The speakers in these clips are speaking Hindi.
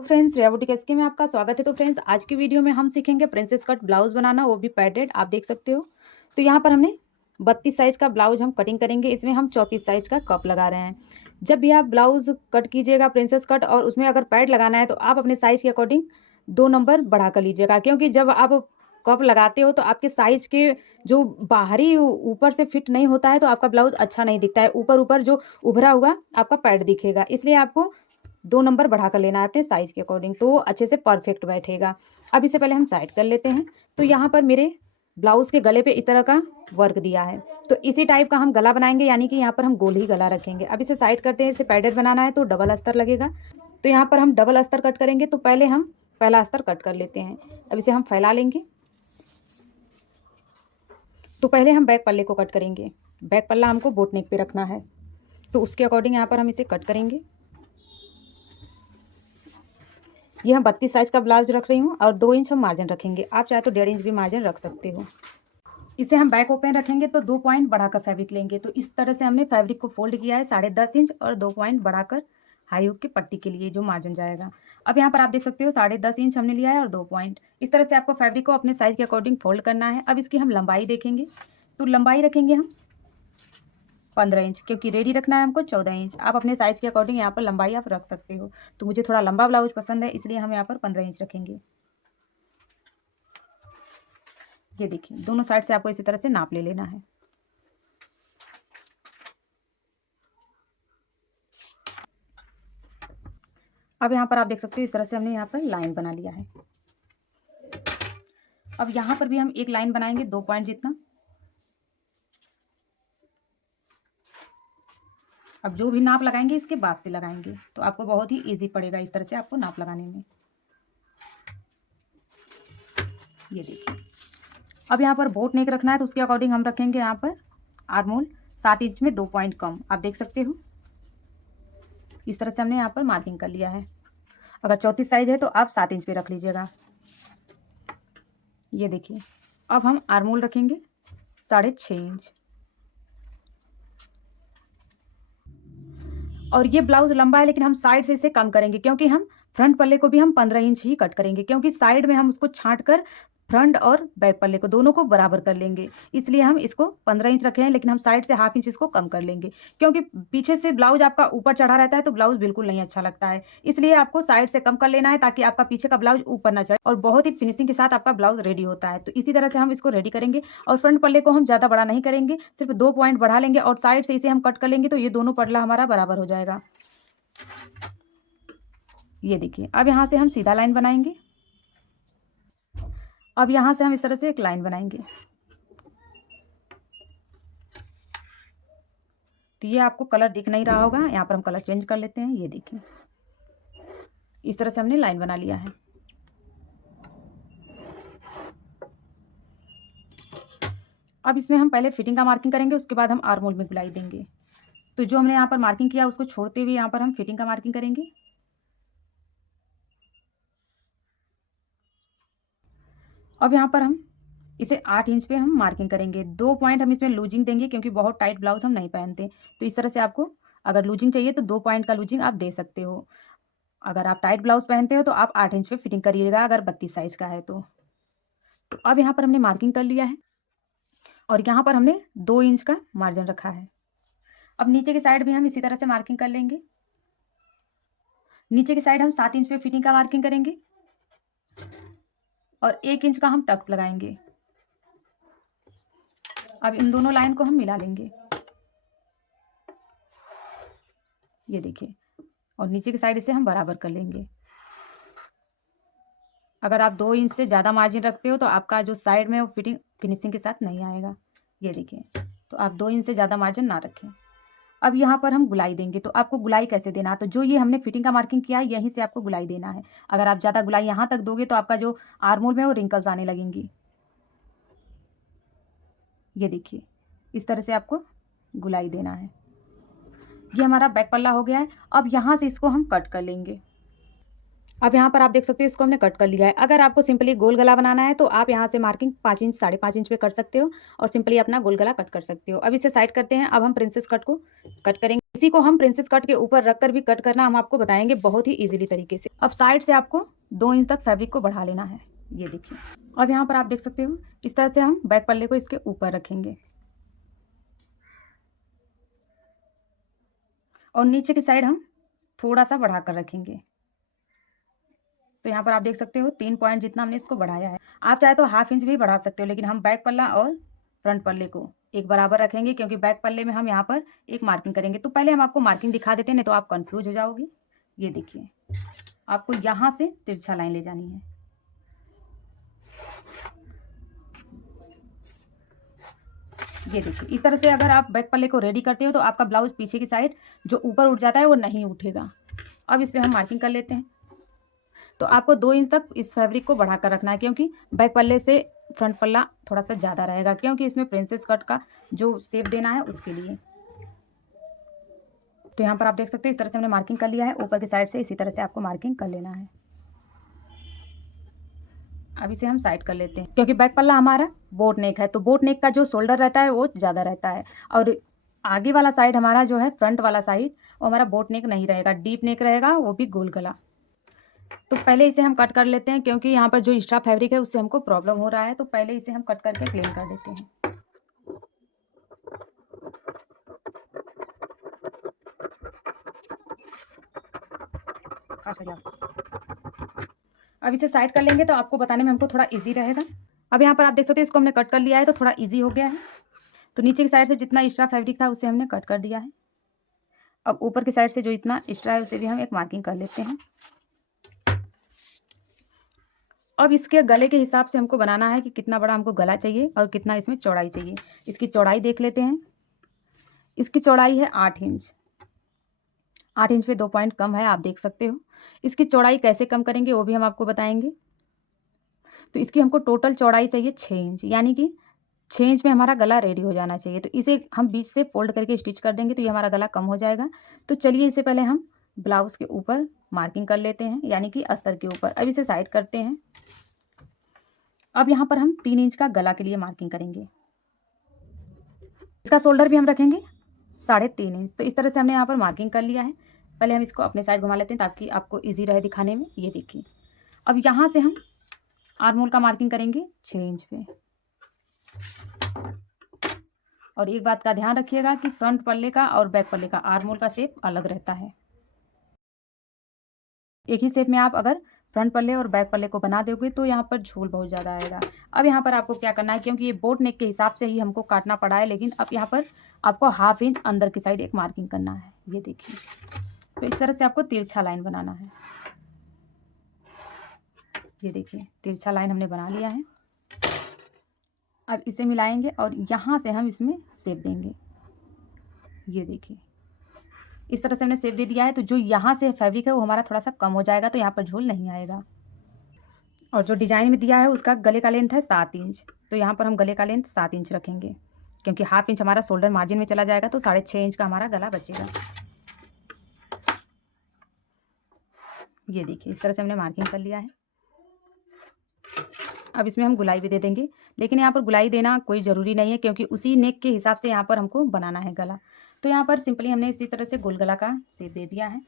तो फ्रेंड्स रिया बुटीक एसके में आपका स्वागत है। तो फ्रेंड्स आज की वीडियो में हम सीखेंगे प्रिंसेस कट ब्लाउज बनाना, वो भी पैडेड। आप देख सकते हो। तो यहाँ पर हमने 32 साइज का ब्लाउज हम कटिंग करेंगे। इसमें हम 34 साइज का कप लगा रहे हैं। जब भी आप ब्लाउज कट कीजिएगा प्रिंसेस कट और उसमें अगर पैड लगाना है तो आप अपने साइज के अकॉर्डिंग 2 नंबर बढ़ा कर लीजिएगा, क्योंकि जब आप कप लगाते हो तो आपके साइज के जो बाहरी ऊपर से फिट नहीं होता है तो आपका ब्लाउज अच्छा नहीं दिखता है। ऊपर ऊपर जो उभरा हुआ आपका पैड दिखेगा, इसलिए आपको 2 नंबर बढ़ा कर लेना है अपने साइज के अकॉर्डिंग, तो अच्छे से परफेक्ट बैठेगा। अब इसे पहले हम साइड कर लेते हैं। तो यहाँ पर मेरे ब्लाउज के गले पे इस तरह का वर्क दिया है, तो इसी टाइप का हम गला बनाएंगे, यानी कि यहाँ पर हम गोल ही गला रखेंगे। अब इसे साइड करते हैं। इसे पैडेड बनाना है तो डबल अस्तर लगेगा। तो यहाँ पर हम डबल अस्तर कट करेंगे। तो पहले हम पहला अस्तर कट कर लेते हैं। अब इसे हम फैला लेंगे। तो पहले हम बैक पल्ले को कट करेंगे। बैक पल्ला हमको बोट नेक पे रखना है, तो उसके अकॉर्डिंग यहाँ पर हम इसे कट करेंगे। ये हम 32 साइज का ब्लाउज रख रही हूँ और 2 इंच हम मार्जिन रखेंगे। आप चाहे तो 1.5 इंच भी मार्जिन रख सकते हो। इसे हम बैक ओपन रखेंगे तो 2 पॉइंट बढ़ाकर फैब्रिक लेंगे। तो इस तरह से हमने फैब्रिक को फोल्ड किया है 10.5 इंच और 2 पॉइंट बढ़ाकर हाई हुक की पट्टी के लिए जो मार्जिन जाएगा। अब यहाँ पर आप देख सकते हो 10.5 इंच हमने लिया है और 2 पॉइंट। इस तरह से आपको फैब्रिक को अपने साइज के अकॉर्डिंग फोल्ड करना है। अब इसकी हम लंबाई देखेंगे। तो लंबाई रखेंगे हम 15 इंच, क्योंकि रेडी रखना है हमको 14 इंच। आप अपने साइज के अकॉर्डिंग यहाँ पर लंबाई आप रख सकते हो। तो मुझे थोड़ा लंबा ब्लाउज पसंद है, इसलिए हम यहाँ पर 15 इंच रखेंगे। ये देखिए, दोनों साइड से आपको इसी तरह से नाप ले लेना है। अब यहाँ पर आप देख सकते हो इस तरह से हमने यहाँ पर लाइन बना लिया है। अब यहाँ पर भी हम एक लाइन बनाएंगे 2 पॉइंट जितना। अब जो भी नाप लगाएंगे इसके बाद से लगाएंगे, तो आपको बहुत ही इजी पड़ेगा इस तरह से आपको नाप लगाने में। ये देखिए, अब यहाँ पर बोट नेक रखना है तो उसके अकॉर्डिंग हम रखेंगे यहाँ पर आर्मोल 7 इंच में 2 पॉइंट कम। आप देख सकते हो इस तरह से हमने यहाँ पर मार्किंग कर लिया है। अगर 34 साइज है तो आप 7 इंच पे रख लीजिएगा। ये देखिए, अब हम आर्मोल रखेंगे 6.5 इंच। और ये ब्लाउज लंबा है लेकिन हम साइड से इसे कम करेंगे, क्योंकि हम फ्रंट पल्ले को भी हम 15 इंच ही कट करेंगे, क्योंकि साइड में हम उसको छांट कर फ्रंट और बैक पल्ले को दोनों को बराबर कर लेंगे। इसलिए हम इसको 15 इंच रखे हैं, लेकिन हम साइड से ½ इंच इसको कम कर लेंगे, क्योंकि पीछे से ब्लाउज आपका ऊपर चढ़ा रहता है तो ब्लाउज बिल्कुल नहीं अच्छा लगता है। इसलिए आपको साइड से कम कर लेना है, ताकि आपका पीछे का ब्लाउज ऊपर ना चढ़े और बहुत ही फिनिशिंग के साथ आपका ब्लाउज रेडी होता है। तो इसी तरह से हम इसको रेडी करेंगे। और फ्रंट पल्ले को हम ज़्यादा बड़ा नहीं करेंगे, सिर्फ 2 पॉइंट बढ़ा लेंगे और साइड से इसे हम कट कर लेंगे, तो ये दोनों पल्ला हमारा बराबर हो जाएगा। ये देखिए, अब यहाँ से हम सीधा लाइन बनाएंगे। अब यहाँ से हम इस तरह से एक लाइन बनाएंगे। तो ये आपको कलर दिख नहीं रहा होगा, यहाँ पर हम कलर चेंज कर लेते हैं। ये देखिए, इस तरह से हमने लाइन बना लिया है। अब इसमें हम पहले फिटिंग का मार्किंग करेंगे, उसके बाद हम आर्मोल में गुलाई देंगे। तो जो हमने यहाँ पर मार्किंग किया उसको छोड़ते हुए यहाँ पर हम फिटिंग का मार्किंग करेंगे। अब यहाँ पर हम इसे 8 इंच पे हम मार्किंग करेंगे। 2 पॉइंट हम इसमें लूजिंग देंगे, क्योंकि बहुत टाइट ब्लाउज हम नहीं पहनते। तो इस तरह से आपको अगर लूजिंग चाहिए तो 2 पॉइंट का लूजिंग आप दे सकते हो। अगर आप टाइट ब्लाउज पहनते हो तो आप 8 इंच पे फिटिंग करिएगा, अगर 32 साइज का है तो। अब यहाँ पर हमने मार्किंग कर लिया है और यहाँ पर हमने 2 इंच का मार्जिन रखा है। अब नीचे की साइड भी हम इसी तरह से मार्किंग कर लेंगे। नीचे की साइड हम 7 इंच पे फिटिंग का मार्किंग करेंगे और 1 इंच का हम टक्स लगाएंगे। अब इन दोनों लाइन को हम मिला लेंगे। ये देखिए, और नीचे की साइड इसे हम बराबर कर लेंगे। अगर आप 2 इंच से ज़्यादा मार्जिन रखते हो तो आपका जो साइड में वो फिटिंग फिनिशिंग के साथ नहीं आएगा। ये देखिए, तो आप 2 इंच से ज़्यादा मार्जिन ना रखें। अब यहाँ पर हम गुलाई देंगे। तो आपको गुलाई कैसे देना है, तो जो ये हमने फिटिंग का मार्किंग किया है यहीं से आपको गुलाई देना है। अगर आप ज़्यादा गुलाई यहाँ तक दोगे तो आपका जो आर्मोल में वो रिंकल्स आने लगेंगी। ये देखिए, इस तरह से आपको गुलाई देना है। ये हमारा बैक पल्ला हो गया है। अब यहाँ से इसको हम कट कर लेंगे। अब यहाँ पर आप देख सकते हो इसको हमने कट कर लिया है। अगर आपको सिंपली गोल गला बनाना है तो आप यहाँ से मार्किंग 5 इंच 5.5 इंच पे कर सकते हो और सिंपली अपना गोल गला कट कर सकते हो। अब इसे साइड करते हैं। अब हम प्रिंसेस कट को कट करेंगे। इसी को हम प्रिंसेस कट के ऊपर रख कर भी कट करना हम आपको बताएंगे बहुत ही ईजिली तरीके से। अब साइड से आपको 2 इंच तक फैब्रिक को बढ़ा लेना है। ये देखिए। अब यहाँ पर आप देख सकते हो इस तरह से हम बैक पल्ले को इसके ऊपर रखेंगे और नीचे की साइड हम थोड़ा सा बढ़ा कर रखेंगे। तो यहाँ पर आप देख सकते हो 3 पॉइंट जितना हमने इसको बढ़ाया है। आप चाहे तो ½ इंच भी बढ़ा सकते हो, लेकिन हम बैक पल्ला और फ्रंट पल्ले को एक बराबर रखेंगे क्योंकि बैक पल्ले में हम यहाँ पर एक मार्किंग करेंगे। तो पहले हम आपको मार्किंग दिखा देते हैं, नहीं तो आप कंफ्यूज हो जाओगे। ये देखिए, आपको यहाँ से तिरछा लाइन ले जानी है। ये देखिए, इस तरह से अगर आप बैक पल्ले को रेडी करते हो तो आपका ब्लाउज पीछे की साइड जो ऊपर उठ जाता है वो नहीं उठेगा। अब इस पर हम मार्किंग कर लेते हैं। तो आपको 2 इंच तक इस फैब्रिक को बढ़ा कर रखना है क्योंकि बैक पल्ले से फ्रंट पल्ला थोड़ा सा ज़्यादा रहेगा, क्योंकि इसमें प्रिंसेस कट का जो शेप देना है उसके लिए। तो यहाँ पर आप देख सकते हैं इस तरह से हमने मार्किंग कर लिया है। ऊपर की साइड से इसी तरह से आपको मार्किंग कर लेना है। अब इसे हम साइड कर लेते हैं क्योंकि बैक पल्ला हमारा बोट नेक है, तो बोट नेक का जो शोल्डर रहता है वो ज़्यादा रहता है और आगे वाला साइड हमारा जो है फ्रंट वाला साइड वो हमारा बोट नेक नहीं रहेगा, डीप नेक रहेगा, वो भी गोल गला। तो पहले इसे हम कट कर लेते हैं क्योंकि यहाँ पर जो एक्स्ट्रा फैब्रिक है उससे हमको प्रॉब्लम हो रहा है। तो पहले इसे हम कट करके क्लीन कर देते हैं। अब इसे साइड कर लेंगे तो आपको बताने में हमको थोड़ा इजी रहेगा। अब यहाँ पर आप देख सकते हैं इसको हमने कट कर लिया है तो थोड़ा इजी हो गया है। तो नीचे की साइड से जितना एक्स्ट्रा फैब्रिक था उसे हमने कट कर दिया है। अब ऊपर की साइड से जो इतना एक्स्ट्रा है उसे भी हम एक मार्किंग कर लेते हैं। अब इसके गले के हिसाब से हमको बनाना है कि कितना बड़ा हमको गला चाहिए और कितना इसमें चौड़ाई चाहिए। इसकी चौड़ाई देख लेते हैं। इसकी चौड़ाई है 8 इंच। 8 इंच पे 2 पॉइंट कम है, आप देख सकते हो। इसकी चौड़ाई कैसे कम करेंगे वो भी हम आपको बताएंगे। तो इसकी हमको टोटल चौड़ाई चाहिए 6 इंच, यानी कि 6 इंच में हमारा गला रेडी हो जाना चाहिए। तो इसे हम बीच से फोल्ड करके स्टिच कर देंगे तो ये हमारा गला कम हो जाएगा। तो चलिए इसे पहले हम ब्लाउज़ के ऊपर मार्किंग कर लेते हैं, यानी कि अस्तर के ऊपर। अब इसे साइड करते हैं। अब यहाँ पर हम 3 इंच का गला के लिए मार्किंग करेंगे। इसका शोल्डर भी हम रखेंगे 3.5 इंच। तो इस तरह से हमने यहाँ पर मार्किंग कर लिया है। पहले हम इसको अपने साइड घुमा लेते हैं ताकि आपको ईजी रहे दिखाने में। ये देखिए, अब यहाँ से हम आर्म होल का मार्किंग करेंगे 6 इंच पे। और एक बात का ध्यान रखिएगा कि फ्रंट पल्ले का और बैक पल्ले का आर्म होल का शेप अलग रहता है। एक ही शेप में आप अगर फ्रंट पल्ले और बैक पल्ले को बना दोगे तो यहाँ पर झोल बहुत ज़्यादा आएगा। अब यहाँ पर आपको क्या करना है, क्योंकि ये बोट नेक के हिसाब से ही हमको काटना पड़ा है, लेकिन अब यहाँ पर आपको ½ इंच अंदर की साइड एक मार्किंग करना है। ये देखिए, तो इस तरह से आपको तिरछा लाइन बनाना है। ये देखिए, तिरछा लाइन हमने बना लिया है। अब इसे मिलाएंगे और यहाँ से हम इसमें शेप देंगे। ये देखिए, इस तरह से हमने शेप दे दिया है। तो जो यहाँ से फैब्रिक है वो हमारा थोड़ा सा कम हो जाएगा, तो यहाँ पर झोल नहीं आएगा। और जो डिजाइन में दिया है उसका गले का लेंथ है 7 इंच। तो यहाँ पर हम गले का लेंथ 7 इंच रखेंगे क्योंकि ½ इंच हमारा शोल्डर मार्जिन में चला जाएगा, तो 6.5 इंच का हमारा गला बचेगा। ये देखिए, इस तरह से हमने मार्किंग कर लिया है। अब इसमें हम गुलाई भी दे देंगे, लेकिन यहाँ पर गुलाई देना कोई ज़रूरी नहीं है क्योंकि उसी नेक के हिसाब से यहाँ पर हमको बनाना है गला। तो यहाँ पर सिंपली हमने इसी तरह से गोल गला का शेप दे दिया है।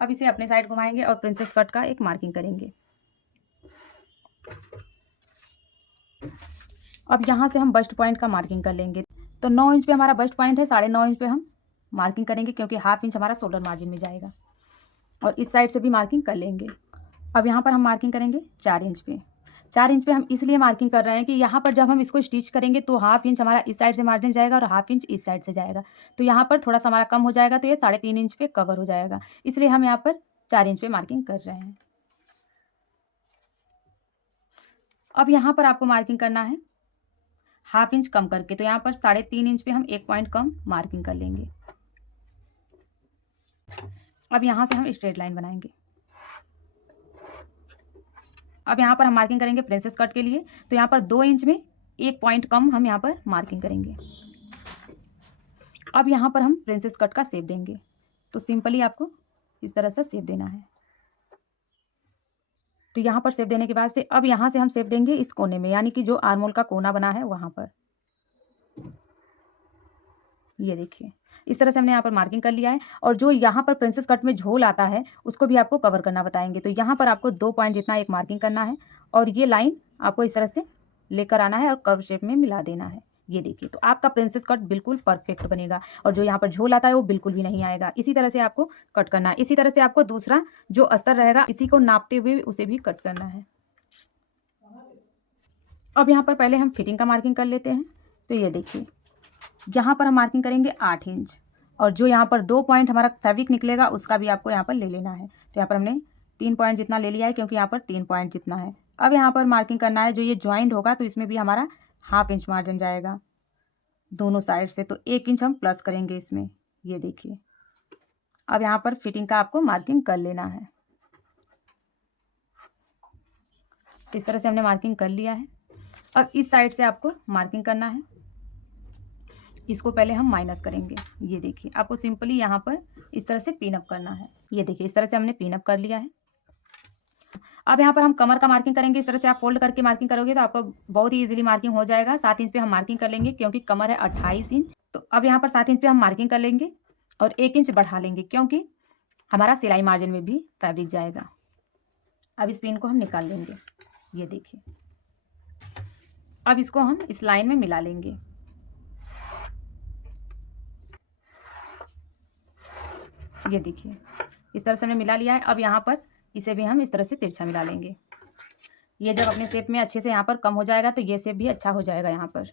अब इसे अपने साइड घुमाएंगे और प्रिंसेस कट का एक मार्किंग करेंगे। अब यहाँ से हम बस्ट पॉइंट का मार्किंग कर लेंगे। तो 9 इंच पे हमारा बस्ट पॉइंट है, 9.5 इंच पे हम मार्किंग करेंगे क्योंकि ½ इंच हमारा शोल्डर मार्जिन में जाएगा। और इस साइड से भी मार्किंग कर लेंगे। अब यहाँ पर हम मार्किंग करेंगे 4 इंच पे। 4 इंच पे हम इसलिए मार्किंग कर रहे हैं कि यहाँ पर जब हम इसको स्टिच करेंगे तो ½ इंच हमारा इस साइड से मार्जिन जाएगा और ½ इंच इस साइड से जाएगा। तो यहाँ पर थोड़ा सा हमारा कम हो जाएगा, तो ये 3.5 इंच पे कवर हो जाएगा। इसलिए हम यहाँ पर 4 इंच पे मार्किंग कर रहे हैं। अब यहाँ पर आपको मार्किंग करना है ½ इंच कम करके। तो यहाँ पर 3.5 इंच पे हम 1 पॉइंट कम मार्किंग कर लेंगे। अब यहाँ से हम स्ट्रेट लाइन बनाएंगे। अब यहाँ पर हम मार्किंग करेंगे प्रिंसेस कट के लिए। तो यहाँ पर 2 इंच में 1 पॉइंट कम हम यहाँ पर मार्किंग करेंगे। अब यहाँ पर हम प्रिंसेस कट का शेप देंगे। तो सिंपली आपको इस तरह से शेप देना है। तो यहाँ पर शेप देने के बाद से अब यहाँ से हम शेप देंगे इस कोने में, यानी कि जो आर्मोल का कोना बना है वहाँ पर। ये देखिए इस तरह से हमने यहाँ पर मार्किंग कर लिया है। और जो यहाँ पर प्रिंसेस कट में झोल आता है उसको भी आपको कवर करना बताएंगे। तो यहाँ पर आपको 2 पॉइंट जितना एक मार्किंग करना है और ये लाइन आपको इस तरह से लेकर आना है और कर्व शेप में मिला देना है। ये देखिए तो आपका प्रिंसेस कट बिल्कुल परफेक्ट बनेगा और जो यहाँ पर झोल आता है वो बिल्कुल भी नहीं आएगा। इसी तरह से आपको कट करना है। इसी तरह से आपको दूसरा जो अस्तर रहेगा इसी को नापते हुए उसे भी कट करना है। अब यहाँ पर पहले हम फिटिंग का मार्किंग कर लेते हैं। तो ये देखिए यहाँ पर हम मार्किंग करेंगे 8 इंच और जो यहाँ पर 2 पॉइंट हमारा फैब्रिक निकलेगा उसका भी आपको यहाँ पर ले लेना है। तो यहाँ पर हमने 3 पॉइंट जितना ले लिया है क्योंकि यहाँ पर 3 पॉइंट जितना है। अब यहाँ पर मार्किंग करना है जो ये ज्वाइंट होगा तो इसमें भी हमारा ½ इंच मार्जिन जाएगा दोनों साइड से, तो 1 इंच हम प्लस करेंगे इसमें। ये देखिए अब यहाँ पर फिटिंग का आपको मार्किंग कर लेना है। इस तरह से हमने मार्किंग कर लिया है। अब इस साइड से आपको मार्किंग करना है। इसको पहले हम माइनस करेंगे। ये देखिए आपको सिंपली यहाँ पर इस तरह से पिन अप करना है। ये देखिए इस तरह से हमने पिन अप कर लिया है। अब यहाँ पर हम कमर का मार्किंग करेंगे। इस तरह से आप फोल्ड करके मार्किंग करोगे तो आपको बहुत ही इजीली मार्किंग हो जाएगा। 7 इंच पे हम मार्किंग कर लेंगे क्योंकि कमर है 28 इंच। तो अब यहाँ पर 7 इंच पे हम मार्किंग कर लेंगे और 1 इंच बढ़ा लेंगे क्योंकि हमारा सिलाई मार्जिन में भी फैब्रिक जाएगा। अब इस पिन को हम निकाल लेंगे। ये देखिए अब इसको हम इस लाइन में मिला लेंगे। ये देखिए इस तरह से हमने मिला लिया है। अब यहाँ पर इसे भी हम इस तरह से तिरछा मिला लेंगे। ये जब अपने शेप में अच्छे से यहाँ पर कम हो जाएगा तो ये शेप भी अच्छा हो जाएगा यहाँ पर।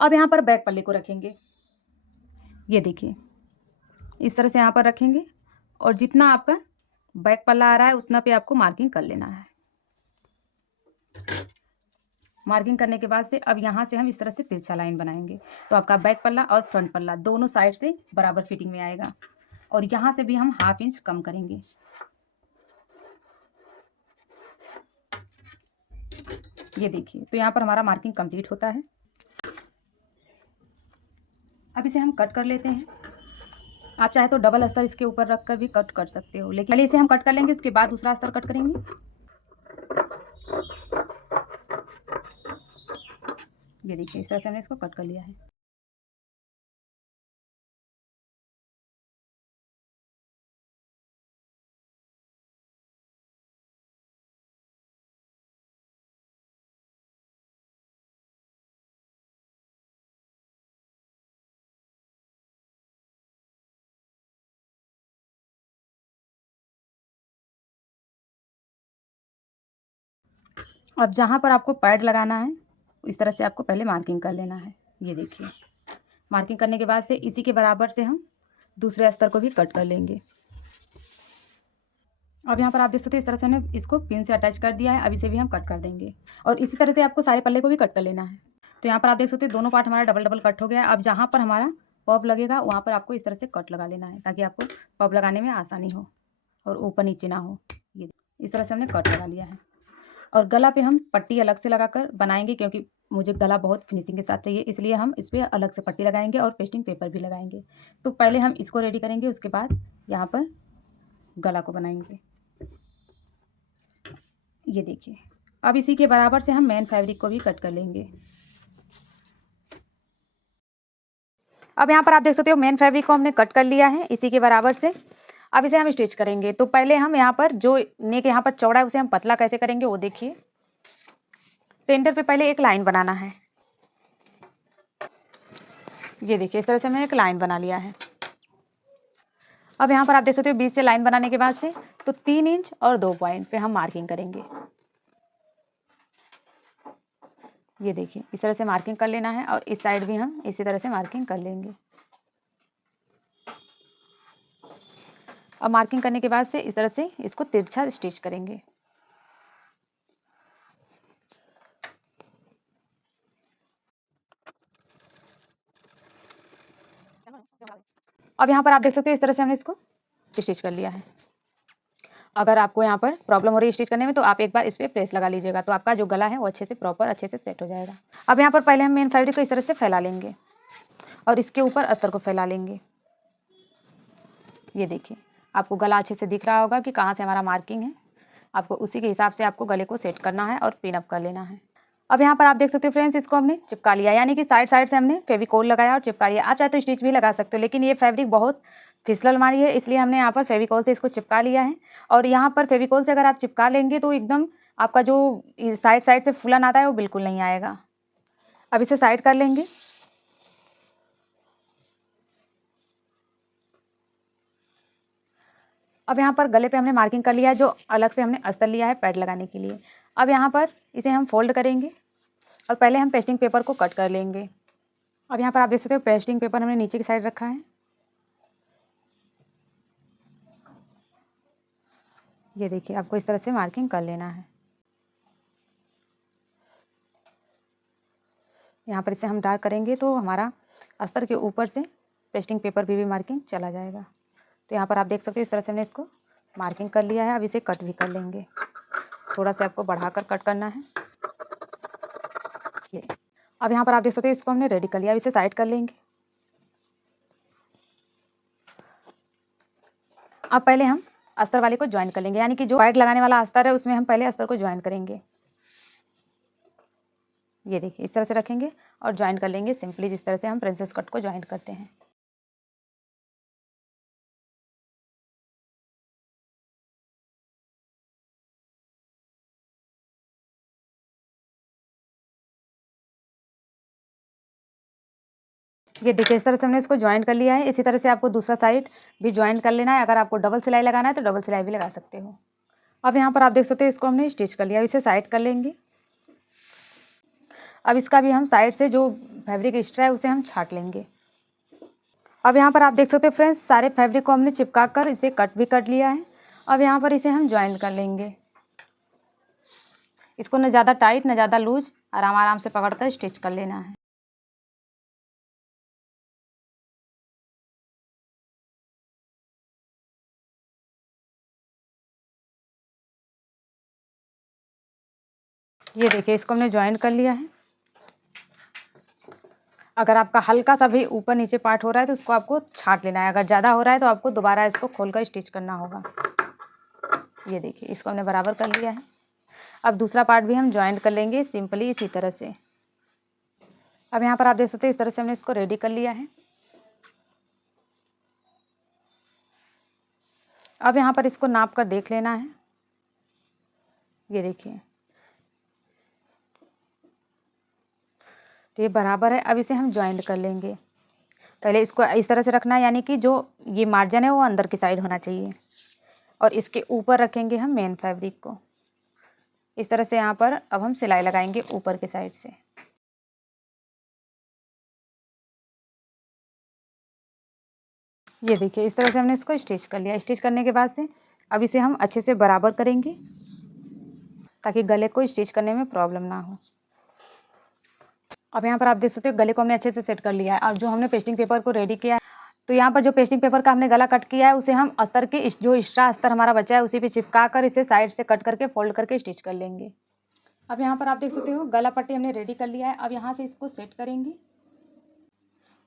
अब यहाँ पर बैक पल्ले को रखेंगे। ये देखिए इस तरह से यहाँ पर रखेंगे और जितना आपका बैक पल्ला आ रहा है उतना पे आपको मार्किंग कर लेना है। मार्किंग करने के बाद से अब यहाँ से हम इस तरह से तिरछा लाइन बनाएंगे तो आपका बैक पल्ला और फ्रंट पल्ला दोनों साइड से बराबर फिटिंग में आएगा। और यहाँ से भी हम ½ इंच कम करेंगे। ये देखिए तो यहाँ पर हमारा मार्किंग कंप्लीट होता है। अब इसे हम कट कर लेते हैं। आप चाहे तो डबल अस्तर इसके ऊपर रख कर भी कट कर सकते हो, लेकिन पहले इसे हम कट कर लेंगे उसके बाद दूसरा अस्तर कट करेंगे। ये देखिए इस तरह से हमने इसको कट कर लिया है। अब जहाँ पर आपको पैड लगाना है इस तरह से आपको पहले मार्किंग कर लेना है। ये देखिए मार्किंग करने के बाद से इसी के बराबर से हम दूसरे अस्तर को भी कट कर लेंगे। अब यहाँ पर आप देख सकते हैं इस तरह से हमने इसको पिन से अटैच कर दिया है। अब इसे भी हम कट कर देंगे और इसी तरह से आपको सारे पल्ले को भी कट कर लेना है। तो यहाँ पर आप देख सकते हैं दोनों पार्ट हमारा डबल डबल कट हो गया है। अब जहाँ पर हमारा पब लगेगा वहाँ पर आपको इस तरह से कट लगा लेना है ताकि आपको पब लगाने में आसानी हो और ऊपर नीचे ना हो। ये इस तरह से हमने कट लगा लिया है। और गला पे हम पट्टी अलग से लगाकर बनाएंगे क्योंकि मुझे गला बहुत फिनिशिंग के साथ चाहिए, इसलिए हम इस पर अलग से पट्टी लगाएंगे और पेस्टिंग पेपर भी लगाएंगे। तो पहले हम इसको रेडी करेंगे, उसके बाद यहाँ पर गला को बनाएंगे। ये देखिए अब इसी के बराबर से हम मेन फैब्रिक को भी कट कर लेंगे। अब यहाँ पर आप देख सकते हो मेन फैब्रिक को हमने कट कर लिया है इसी के बराबर से। अब इसे हम स्टिच करेंगे। तो पहले हम यहाँ पर जो नेक यहाँ पर चौड़ा है उसे हम पतला कैसे करेंगे वो देखिए। सेंटर पे पहले एक लाइन बनाना है। ये देखिए इस तरह से हमने एक लाइन बना लिया है। अब यहाँ पर आप देख सकते हो बीच से लाइन बनाने के बाद से तो 3 इंच और 2 पॉइंट पे हम मार्किंग करेंगे। ये देखिए इस तरह से मार्किंग कर लेना है और इस साइड भी हम इसी तरह से मार्किंग कर लेंगे। अब मार्किंग करने के बाद से इस तरह से इसको तिरछा स्टिच करेंगे। अब यहाँ पर आप देख सकते हो इस तरह से हमने इसको स्टिच कर लिया है। अगर आपको यहाँ पर प्रॉब्लम हो रही है स्टिच करने में तो आप एक बार इस पर प्रेस लगा लीजिएगा तो आपका जो गला है वो अच्छे से प्रॉपर अच्छे से सेट हो जाएगा। अब यहाँ पर पहले हम मेन फैब्रिक को इस तरह से फैला लेंगे और इसके ऊपर अस्तर को फैला लेंगे। ये देखिए आपको गला अच्छे से दिख रहा होगा कि कहाँ से हमारा मार्किंग है। आपको उसी के हिसाब से आपको गले को सेट करना है और पिन अप कर लेना है। अब यहाँ पर आप देख सकते हो फ्रेंड्स, इसको हमने चिपका लिया, यानी कि साइड साइड से हमने फेविकोल लगाया और चिपका लिया। आप चाहे तो स्टिच भी लगा सकते हो, लेकिन ये फैब्रिक बहुत फिसलन मारी है, इसलिए हमने यहाँ पर फेविकोल से इसको चिपका लिया है। और यहाँ पर फेविकोल से अगर आप चिपका लेंगे तो एकदम आपका जो साइड साइड से फूलन आता है वो बिल्कुल नहीं आएगा। अब इसे साइड कर लेंगे। अब यहाँ पर गले पे हमने मार्किंग कर लिया है, जो अलग से हमने अस्तर लिया है पैड लगाने के लिए। अब यहाँ पर इसे हम फोल्ड करेंगे और पहले हम पेस्टिंग पेपर को कट कर लेंगे। अब यहाँ पर आप देख सकते हो पेस्टिंग पेपर हमने नीचे की साइड रखा है। ये देखिए, आपको इस तरह से मार्किंग कर लेना है। यहाँ पर इसे हम डार्क करेंगे तो हमारा अस्तर के ऊपर से पेस्टिंग पेपर भी मार्किंग चला जाएगा। तो यहाँ पर आप देख सकते हो इस तरह से हमने इसको मार्किंग कर लिया है। अब इसे कट भी कर लेंगे, थोड़ा सा आपको बढ़ाकर कट करना है। ये अब यहाँ पर आप देख सकते हो इसको हमने रेडी कर लिया। अब इसे साइड कर लेंगे। अब पहले हम अस्तर वाले को ज्वाइन कर लेंगे, यानी कि जो पैड लगाने वाला अस्तर है उसमें हम पहले अस्तर को ज्वाइन करेंगे। ये देखिए, इस तरह से रखेंगे और ज्वाइन कर लेंगे सिंपली, जिस तरह से हम प्रिंसेस कट को ज्वाइन करते हैं। ये देखिए, इस तरह से हमने इसको ज्वाइन कर लिया है। इसी तरह से आपको दूसरा साइड भी ज्वाइन कर लेना है। अगर आपको डबल सिलाई लगाना है तो डबल सिलाई भी लगा सकते हो। अब यहाँ पर आप देख सकते हो इसको हमने स्टिच कर लिया। इसे साइड कर लेंगे। अब इसका भी हम साइड से जो फैब्रिक एक्स्ट्रा है उसे हम छाट लेंगे। अब यहाँ पर आप देख सकते हो फ्रेंड्स, सारे फैब्रिक को हमने चिपका कर इसे कट भी कर लिया है। अब यहाँ पर इसे हम ज्वाइन कर लेंगे। इसको न ज़्यादा टाइट न ज़्यादा लूज, आराम आराम से पकड़ कर स्टिच कर लेना है। ये देखिए, इसको हमने ज्वाइन कर लिया है। अगर आपका हल्का सा भी ऊपर नीचे पार्ट हो रहा है तो उसको आपको छाट लेना है। अगर ज़्यादा हो रहा है तो आपको दोबारा इसको खोलकर स्टिच करना होगा। ये देखिए, इसको हमने बराबर कर लिया है। अब दूसरा पार्ट भी हम ज्वाइन कर लेंगे सिंपली इसी तरह से। अब यहाँ पर आप देख सकते हैं इस तरह से हमने इसको रेडी कर लिया है। अब यहाँ पर इसको नाप कर देख लेना है। ये देखिए, तो ये बराबर है। अब इसे हम ज्वाइन कर लेंगे। पहले इसको इस तरह से रखना है, यानी कि जो ये मार्जिन है वो अंदर की साइड होना चाहिए, और इसके ऊपर रखेंगे हम मेन फैब्रिक को। इस तरह से यहाँ पर अब हम सिलाई लगाएंगे ऊपर के साइड से। ये देखिए, इस तरह से हमने इसको स्टिच कर लिया। स्टिच करने के बाद से अब इसे हम अच्छे से बराबर करेंगे ताकि गले को स्टिच करने में प्रॉब्लम ना हो। अब यहाँ पर आप देख सकते हो गले को हमने अच्छे से सेट कर लिया है। और जो हमने पेस्टिंग पेपर को रेडी किया है, तो यहाँ पर जो पेस्टिंग पेपर का हमने गला कट किया है उसे हम अस्तर के जो एक्स्ट्रा अस्तर हमारा बचा है उसी पे चिपका कर इसे साइड से कट करके फोल्ड करके स्टिच कर लेंगे। अब यहाँ पर आप देख सकते हो गला पट्टी हमने रेडी कर लिया है। अब यहाँ से इसको सेट करेंगे।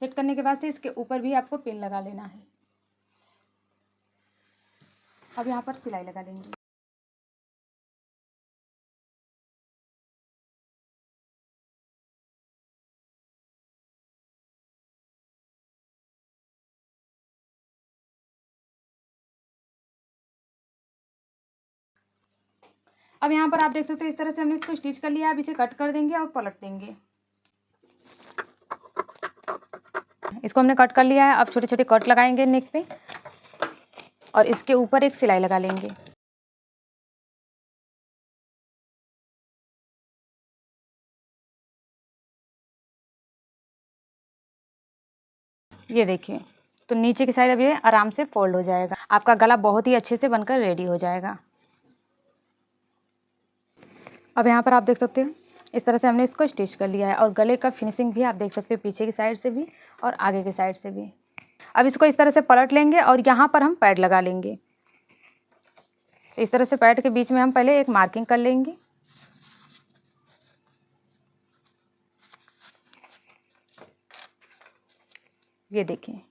सेट करने के बाद से इसके ऊपर भी आपको पिन लगा लेना है। अब यहाँ पर सिलाई लगा लेंगे। अब यहाँ पर आप देख सकते हो इस तरह से हमने इसको स्टिच कर लिया। अब इसे कट कर देंगे और पलट देंगे। इसको हमने कट कर लिया है। अब छोटे छोटे कट लगाएंगे नेक पे और इसके ऊपर एक सिलाई लगा लेंगे। ये देखिए, तो नीचे की साइड अब ये आराम से फोल्ड हो जाएगा। आपका गला बहुत ही अच्छे से बनकर रेडी हो जाएगा। अब यहाँ पर आप देख सकते हो इस तरह से हमने इसको स्टिच कर लिया है। और गले का फिनिशिंग भी आप देख सकते हो, पीछे की साइड से भी और आगे की साइड से भी। अब इसको इस तरह से पलट लेंगे और यहाँ पर हम पैड लगा लेंगे। इस तरह से पैड के बीच में हम पहले एक मार्किंग कर लेंगे। ये देखिए,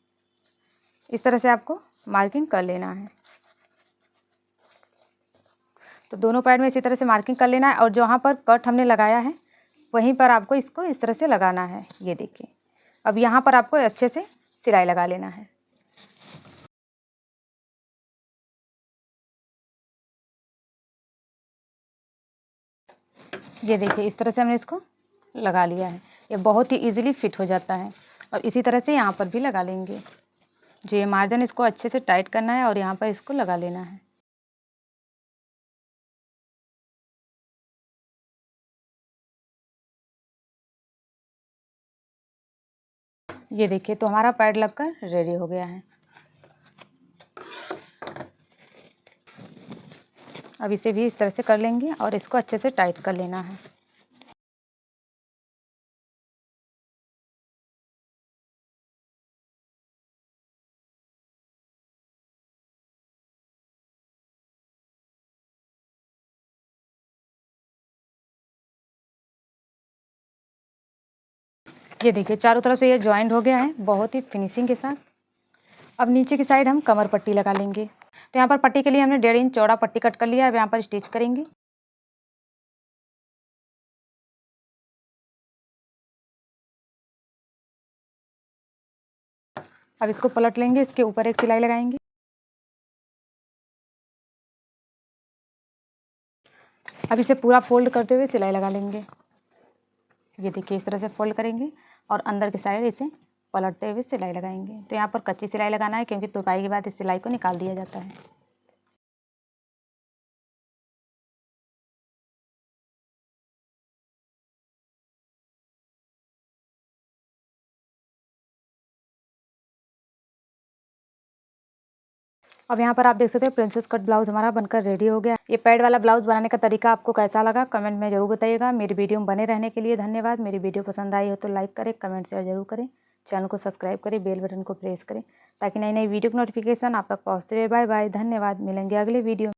इस तरह से आपको मार्किंग कर लेना है। तो दोनों पैड में इसी तरह से मार्किंग कर लेना है और जहाँ पर कट हमने लगाया है वहीं पर आपको इसको इस तरह से लगाना है। ये देखिए, अब यहाँ पर आपको अच्छे से सिलाई लगा लेना है। ये देखिए, इस तरह से हमने इसको लगा लिया है। ये बहुत ही इजीली फिट हो जाता है और इसी तरह से यहाँ पर भी लगा लेंगे। जो ये मार्जिन इसको अच्छे से टाइट करना है और यहाँ पर इसको लगा लेना है। ये देखिए, तो हमारा पैड लगकर रेडी हो गया है। अब इसे भी इस तरह से कर लेंगे और इसको अच्छे से टाइट कर लेना है। ये देखिए, चारों तरफ से ये जॉइंट हो गया है बहुत ही फिनिशिंग के साथ। अब नीचे की साइड हम कमर पट्टी लगा लेंगे। तो यहाँ पर पट्टी के लिए हमने 1.5 इंच चौड़ा पट्टी कट कर लिया है। अब यहाँ पर स्टिच करेंगे। अब इसको पलट लेंगे, इसके ऊपर एक सिलाई लगाएंगे। अब इसे पूरा फोल्ड करते हुए सिलाई लगा लेंगे। ये देखिए, इस तरह से फोल्ड करेंगे और अंदर की साइड इसे पलटते हुए सिलाई लगाएंगे। तो यहाँ पर कच्ची सिलाई लगाना है क्योंकि तुरपाई के बाद इस सिलाई को निकाल दिया जाता है। अब यहाँ पर आप देख सकते हैं प्रिंसेस कट ब्लाउज हमारा बनकर रेडी हो गया। ये पैड वाला ब्लाउज बनाने का तरीका आपको कैसा लगा कमेंट में जरूर बताइएगा। मेरी वीडियो में बने रहने के लिए धन्यवाद। मेरी वीडियो पसंद आई हो तो लाइक करें, कमेंट शेयर जरूर करें, चैनल को सब्सक्राइब करें, बेल बटन को प्रेस करें ताकि नई नई वीडियो की नोटिफिकेशन आप तक पहुँचते रहे। बाय बाय, धन्यवाद। मिलेंगे अगले वीडियो।